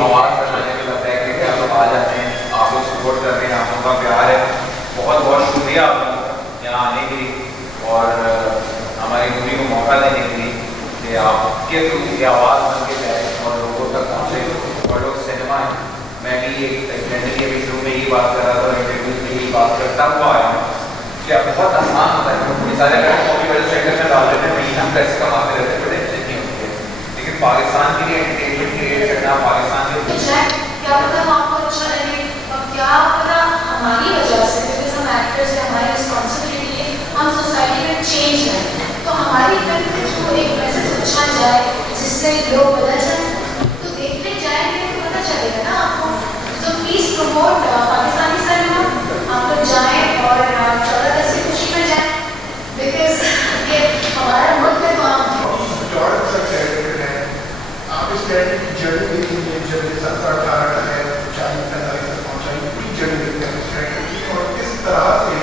आवाज़ बनाने के लगता है कि आप लोग आ जाते हैं, आप लोग सपोर्ट कर रहे हैं, आप लोगों का प्यार है। बहुत बहुत शुक्रिया आप लोगों का यहाँ आने के लिए और हमारी मूवी को मौका देने के लिए कि आपके थ्रू ये आवाज़ बन के जाए और लोगों तक पहुँचे और लोग सिनेमा है। मैं भी जनरली अभी शुरू में ही बात कर रहा था, इंटरव्यूज में ही बात करता हुआ आया हूँ कि अब बहुत आसान होता है। बहुत सारे लोग कॉपी वाले सेक्टर में डाल देते हैं, महीना पैसे कमाते रहते हैं, बड़े अच्छे नहीं होते हैं। लेकिन पाकिस्तान के लिए एंटरटेनमेंट क्रिएट करना, पाकिस्तान के क्या पता आपको अच्छा लगे और क्या पता हमारी वजह से, बिकॉज हम एक्टर्स हैं, हमारी रिस्पॉन्सिबिलिटी है हम सोसाइटी में चेंज लाएं, तो हमारी फिल्म के थ्रू एक मैसेज अच्छा जाए जिससे लोग बदल जाए। तो देखने जाएंगे तो पता चलेगा ना आपको। तो प्लीज़ प्रमोट पाकिस्तानी सिनेमा, आप लोग जाएँ और 14 की खुशी में जाएँ, बिकॉज ये हमारा मुल्क है। तो आप इस कैरेक्टर की जर्नी देखेंगे, जब 17-18 है 40-45 तक पहुँचाएंगे, पूरी जर्नी देखते हैं उस कैरेक्टर की। और किस तरह से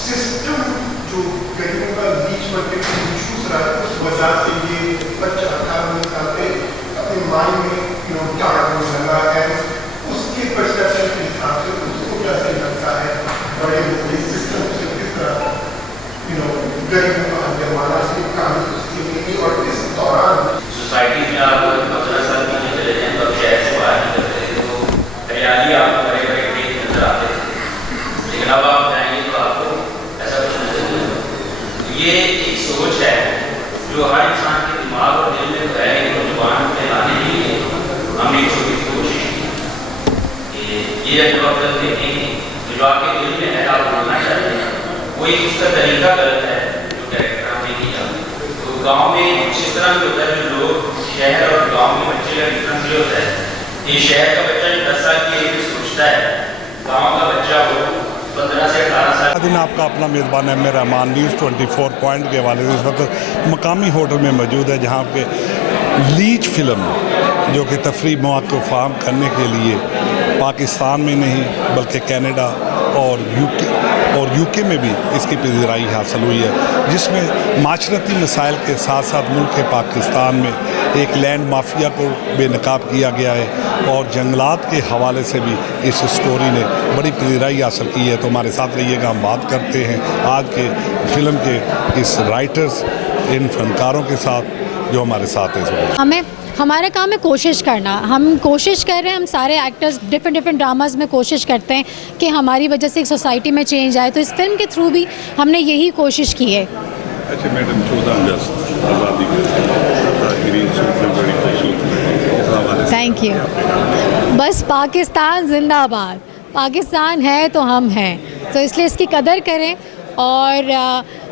सिस्टम जो गरीबों का बीच में इशूज रहा है, उस वजह से ये बच्चा 18 साल पे अपने माइंड में डालने लगा है। उसके परसेप्शन के हिसाब से उसको कैसे लगता है बड़े सिस्टम से किस तरह गरीबों का जमाना से कहानी और इस दौरान सोसाइटी में आप 15 साल पीछे चले जाएं तो अब शहर से बाहर निकल रहे तो हरियाली आपको बड़े बड़े पेड़ नजर आते थे, लेकिन अब आप जाएंगे तो आपको ऐसा कुछ नजर नहीं आता। ये एक सोच है जो हर इंसान के दिमाग और दिल में है, लेकिन जुबान पे लाने के लिए हमने एक छोटी सी कोशिश की। ये जब आप फिल्म देखेंगे तो जो आपके दिल में है, आप बोलना चाहते हैं, वो एक उसका तरीका गलत है जो कैरेक्टर हमने किया। तो गाँव में जिस तरह भी होता है, जो लोग शहर और गांव में बच्चे का डिफरेंस ये होता है कि शहर का बच्चा जो 10 साल की एज में सोचता है, गांव का बच्चा वो 15 से 18 साल। दिन आपका अपना मेज़बान M A Rahman news 24 point के हवाले से इस वक्त मकामी होटल में मौजूद है, जहाँ पे लीच फिल्म जो कि तफरीह मौक़ को फ़ाहम करने के लिए पाकिस्तान में नहीं बल्कि कनाडा और यूके में भी इसकी पज़ीराई हासिल हुई है, जिसमें माशरती मसाइल के साथ साथ मुल्क के पाकिस्तान में एक लैंड माफिया को बेनकाब किया गया है और जंगलात के हवाले से भी इस स्टोरी ने बड़ी पज़ीराई हासिल की है। तो हमारे साथ रहिएगा, हम बात करते हैं आज के फ़िल्म के इस राइटर्स, इन फनकारों के साथ जो हमारे साथ हैं। हमारा काम है कोशिश करना। हम कोशिश कर रहे हैं, हम सारे एक्टर्स डिफरेंट ड्रामाज में कोशिश करते हैं कि हमारी वजह से एक सोसाइटी में चेंज आए। तो इस फिल्म के थ्रू भी हमने यही कोशिश की है। अच्छा मैडम, 14 अगस्त आज़ादी थैंक यू। बस पाकिस्तान जिंदाबाद, पाकिस्तान है तो हम हैं, तो इसलिए इसकी कदर करें और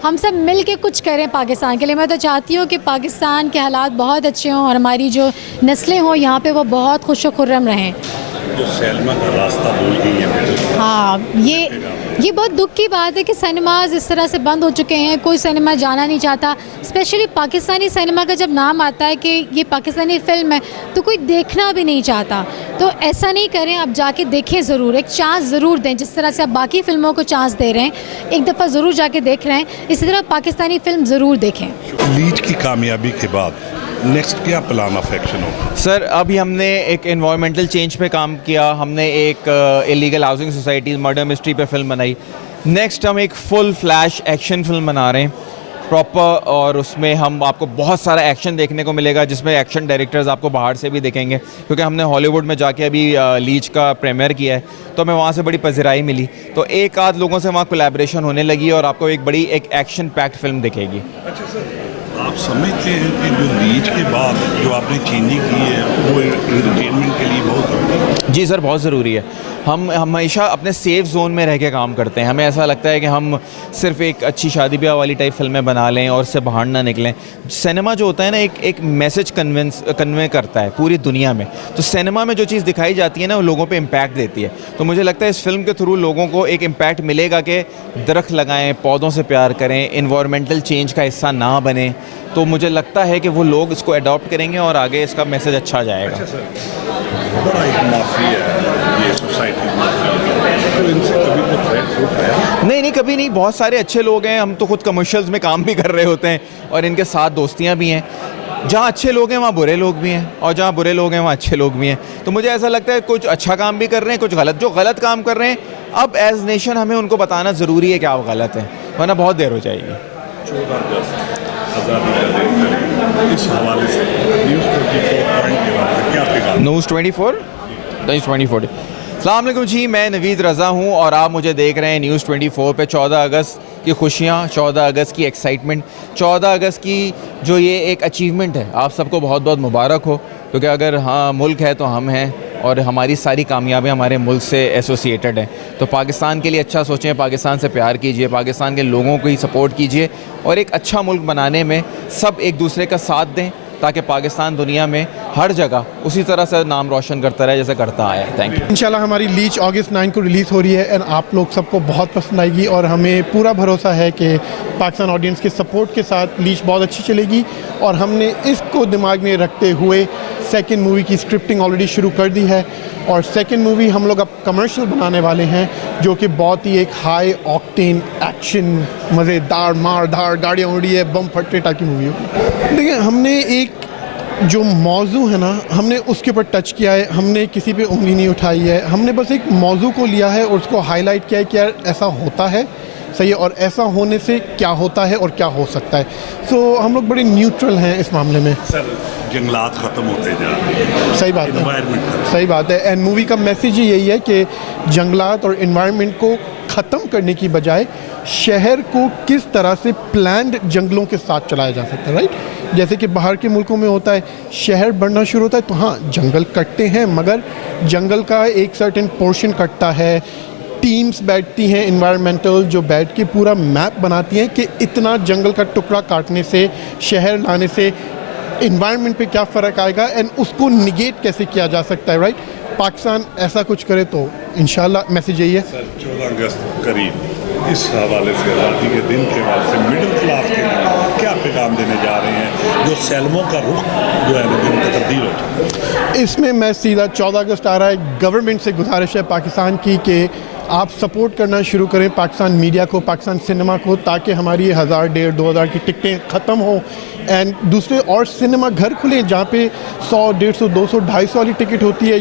हम सब मिल के कुछ करें पाकिस्तान के लिए। मैं तो चाहती हूँ कि पाकिस्तान के हालात बहुत अच्छे हों और हमारी जो नस्लें हों यहाँ पे वो बहुत खुश व खुर्रम रहें। जो सैलमा का रास्ता भूल गई है। हाँ, ये बहुत दुख की बात है कि सिनेमाज इस तरह से बंद हो चुके हैं, कोई सिनेमा जाना नहीं चाहता। स्पेशली पाकिस्तानी सिनेमा का जब नाम आता है कि ये पाकिस्तानी फ़िल्म है तो कोई देखना भी नहीं चाहता। तो ऐसा नहीं करें, आप जाके देखें ज़रूर, एक चांस ज़रूर दें। जिस तरह से आप बाकी फ़िल्मों को चांस दे रहे हैं, एक दफ़ा ज़रूर जाके देख रहे हैं, इसी तरह पाकिस्तानी फ़िल्म ज़रूर देखें। लीच की कामयाबी के बाद नेक्स्ट क्या प्लान ऑफ एक्शन हो? सर, अभी हमने एक एनवायरमेंटल चेंज पे काम किया, हमने एक illegal housing societies murder mystery पे फिल्म बनाई। नेक्स्ट हम एक फुल फ्लैश एक्शन फिल्म बना रहे हैं प्रॉपर, और उसमें हम आपको बहुत सारा एक्शन देखने को मिलेगा, जिसमें एक्शन डायरेक्टर्स आपको बाहर से भी दिखेंगे, क्योंकि हमने हॉलीवुड में जाके अभी लीच का प्रीमियर किया है, तो हमें वहाँ से बड़ी पज़ीराई मिली। तो एक आध लोगों से वहाँ कोलैबोरेशन होने लगी और आपको एक बड़ी एक एक्शन पैक्ड फिल्म दिखेगी। अच्छा सर, आप समझते हैं कि जो लीच के बाद जो आपने चेंजिंग की है वो एंटरटेनमेंट के लिए बहुत ज़रूरी है? जी सर, बहुत ज़रूरी है। हम हमेशा अपने सेफ़ जोन में रह के काम करते हैं। हमें ऐसा लगता है कि हम सिर्फ एक अच्छी शादी ब्याह वाली टाइप फिल्में बना लें और उससे बाहर ना निकलें। सिनेमा जो होता है ना, एक मैसेज कन्वे करता है पूरी दुनिया में। तो सिनेमा में जो चीज़ दिखाई जाती है ना, वो लोगों पे इम्पैक्ट देती है। तो मुझे लगता है इस फिल्म के थ्रू लोगों को एक इम्पैक्ट मिलेगा कि दरख्त लगाएं, पौधों से प्यार करें, इन्वायरमेंटल चेंज का हिस्सा ना बने। तो मुझे लगता है कि वो लोग इसको अडॉप्ट करेंगे और आगे इसका मैसेज अच्छा जाएगा। अच्छा सर, बड़ा एक माफिया है ये सोसाइटी, तो इनसे कभी कोई थ्रेट उठा है? नहीं, कभी नहीं। बहुत सारे अच्छे लोग हैं, हम तो खुद कमर्शियल्स में काम भी कर रहे होते हैं और इनके साथ दोस्तियां भी हैं। जहाँ अच्छे लोग हैं वहाँ बुरे लोग भी हैं, और जहाँ बुरे लोग हैं वहाँ अच्छे लोग भी हैं। तो मुझे ऐसा लगता है कुछ अच्छा काम भी कर रहे हैं, कुछ गलत। जो गलत काम कर रहे हैं, अब एज नेशन हमें उनको बताना ज़रूरी है कि आप गलत हैं, वरना बहुत देर हो जाएगी। 14 अगस्त आज़ादी का दिन, इस हवाले से न्यूज़ 24 पॉइंट के बारे में क्या पैगाम? न्यूज़ 24 अस्सलाम वालेकुम जी, मैं नवीद रज़ा हूँ और आप मुझे देख रहे हैं न्यूज़ 24 पे। 14 अगस्त की खुशियाँ, 14 अगस्त की एक्साइटमेंट, 14 अगस्त की जो ये एक अचीवमेंट है, आप सबको बहुत बहुत मुबारक हो। क्योंकि अगर हाँ मुल्क है तो हम हैं, और हमारी सारी कामयाबियाँ हमारे मुल्क से एसोसिएटेड हैं। तो पाकिस्तान के लिए अच्छा सोचें, पाकिस्तान से प्यार कीजिए, पाकिस्तान के लोगों को ही सपोर्ट कीजिए, और एक अच्छा मुल्क बनाने में सब एक दूसरे का साथ दें, ताकि पाकिस्तान दुनिया में हर जगह उसी तरह से नाम रोशन करता रहे जैसे करता आया है। Thank you. इंशाल्लाह हमारी लीच अगस्त 9 को रिलीज़ हो रही है एंड आप लोग सबको बहुत पसंद आएगी, और हमें पूरा भरोसा है कि पाकिस्तान ऑडियंस के सपोर्ट के साथ लीच बहुत अच्छी चलेगी। और हमने इसको दिमाग में रखते हुए सेकंड मूवी की स्क्रिप्टिंग ऑलरेडी शुरू कर दी है, और सेकंड मूवी हम लोग अब कमर्शियल बनाने वाले हैं, जो कि बहुत ही एक हाई ऑक्टेन एक्शन, मज़ेदार मार धार, गाड़ियाँ उड़ी है, बम फटने टाइप की मूवी हो। देखिए, हमने एक जो मौजू है ना, हमने उसके ऊपर टच किया है, हमने किसी पे उंगली नहीं उठाई है, हमने बस एक मौजू को लिया है और उसको हाईलाइट किया है कि यार ऐसा होता है, सही है, और ऐसा होने से क्या होता है और क्या हो सकता है। सो हम लोग बड़े न्यूट्रल हैं इस मामले में। सर, जंगलात ख़त्म होते जा रहे हैं, सही बात है, एनवायरनमेंट सही बात है। एंड मूवी का मैसेज ही यही है कि जंगलात और एनवायरनमेंट को ख़त्म करने की बजाय शहर को किस तरह से प्लान्ड जंगलों के साथ चलाया जा सकता है, राइट। जैसे कि बाहर के मुल्कों में होता है, शहर बनना शुरू होता है तो हाँ जंगल कटते हैं, मगर जंगल का एक सर्टेन पोर्शन कटता है, टीम्स बैठती हैं इन्वायरमेंटल जो बैठ के पूरा मैप बनाती हैं कि इतना जंगल का टुकड़ा काटने से, शहर लाने से इन्वायरमेंट पे क्या फ़र्क आएगा एंड उसको निगेट कैसे किया जा सकता है, राइट। पाकिस्तान ऐसा कुछ करे तो इंशाल्लाह मैसेज यही है। सर, 14 अगस्त करीब, इस हवाले से आज़ादी के दिन के हवाले से मिडिल क्लास के लिए क्या पैगाम देने जा रहे हैं, जो सैलमों का रुख जो है ना दिन का तब्दील हो? इसमें मैं सीधा 14 अगस्त आ रहा है, गवर्नमेंट से गुजारिश है पाकिस्तान की कि आप सपोर्ट करना शुरू करें पाकिस्तान मीडिया को, पाकिस्तान सिनेमा को, ताकि हमारी 1000, 1500, 2000 की टिकटें ख़त्म हो एंड दूसरे और सिनेमा घर खुलें जहाँ पे 100, 150, 200, 250 वाली टिकट होती है।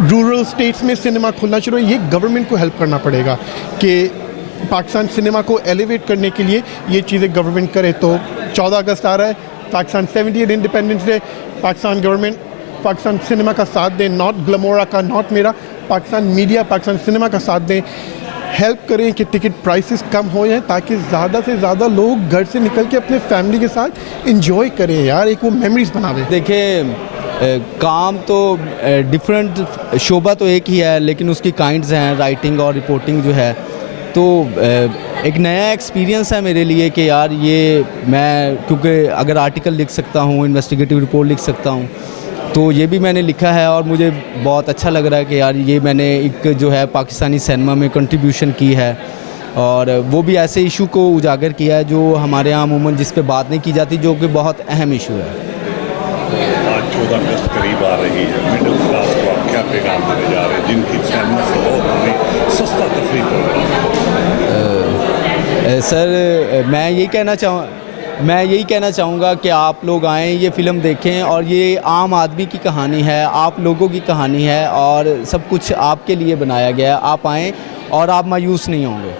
रूरल स्टेट्स में सिनेमा खुलना शुरू है। ये गवर्नमेंट को हेल्प करना पड़ेगा कि पाकिस्तान सिनेमा को एलिवेट करने के लिए ये चीज़ें गवर्नमेंट करे। तो 14 अगस्त आ रहा है, Pakistan 70th independence day, Pakistan government Pakistan cinema का साथ दें, नॉट ग्लमोरा का, नॉट मेरा, पाकिस्तान मीडिया पाकिस्तान सिनेमा का साथ दें, हेल्प करें कि टिकट प्राइसेस कम हो जाएं ताकि ज़्यादा से ज़्यादा लोग घर से निकल के अपने फैमिली के साथ इंजॉय करें यार, एक वो मेमोरीज बनावे। देखिए, काम तो डिफरेंट शोबा तो एक ही है, लेकिन उसकी काइंड्स हैं, राइटिंग और रिपोर्टिंग जो है, तो एक नया एक्सपीरियंस है मेरे लिए कि यार ये मैं, क्योंकि अगर आर्टिकल लिख सकता हूँ, इन्वेस्टिगेटिव रिपोर्ट लिख सकता हूँ, तो ये भी मैंने लिखा है और मुझे बहुत अच्छा लग रहा है कि यार ये मैंने एक जो है पाकिस्तानी सिनेमा में कंट्रीब्यूशन की है, और वो भी ऐसे इशू को उजागर किया है जो हमारे यहाँ अमूमन जिस पे बात नहीं की जाती, जो कि बहुत अहम इशू है। आज 14 अगस्त करीब आ रही है, मिडिल क्लास को आप क्या पैगाम देने जा रहे हैं, जिनकी फैमिली से बहुत सस्ता तफरीह कर सर, मैं यही कहना चाहूँगा कि आप लोग आएँ, ये फ़िल्म देखें, और ये आम आदमी की कहानी है, आप लोगों की कहानी है, और सब कुछ आपके लिए बनाया गया है। आप आएँ और आप मायूस नहीं होंगे।